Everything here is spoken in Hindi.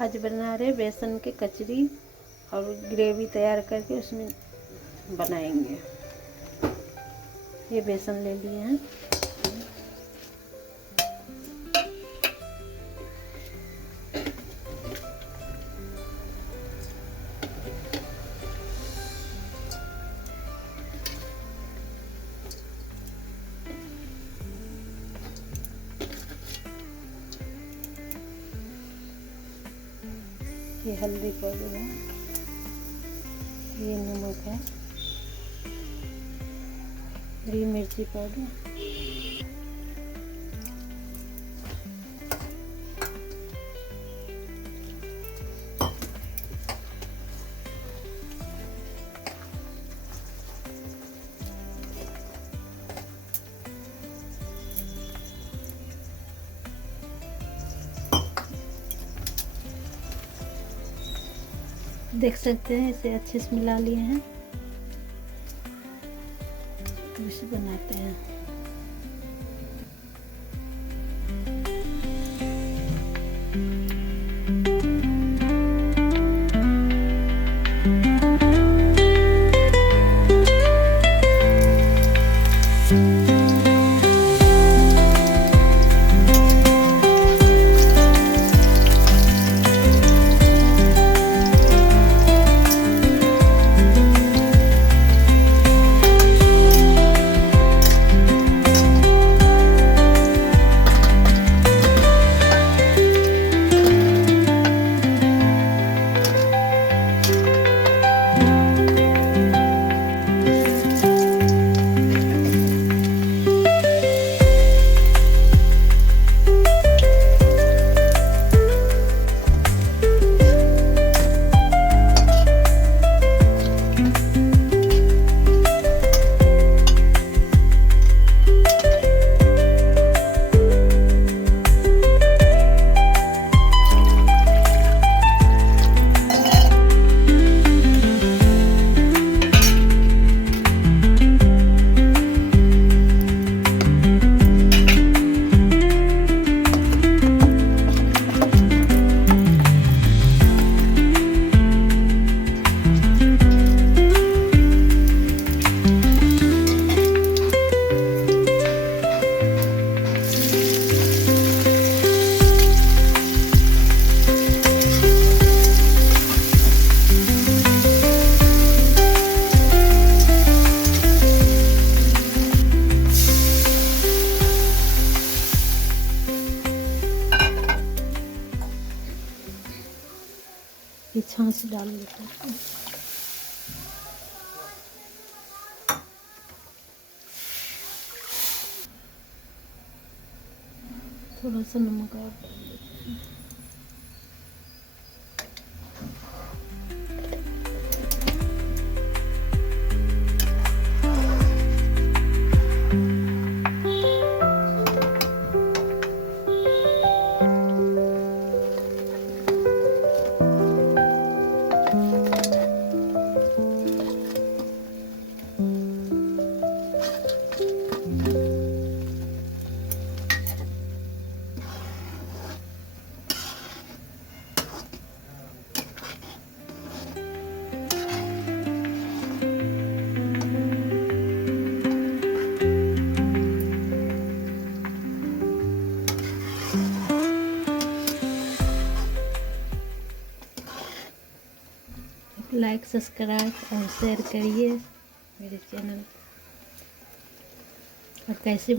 आज बना रहे बेसन के कचरी और ग्रेवी तैयार करके उसमें बनाएंगे। ये बेसन ले लिए हैं। ये हल्दी पाउडर है, ये नमक है, ये मिर्ची पाउडर, देख सकते हैं इसे अच्छे से मिला लिए हैं। इसे बनाते हैं। ये छाछ डाल लेते हैं। थोड़ा सा नमक और डाल देते हैं। लाइक, सब्सक्राइब और शेयर करिए मेरे चैनल और कैसे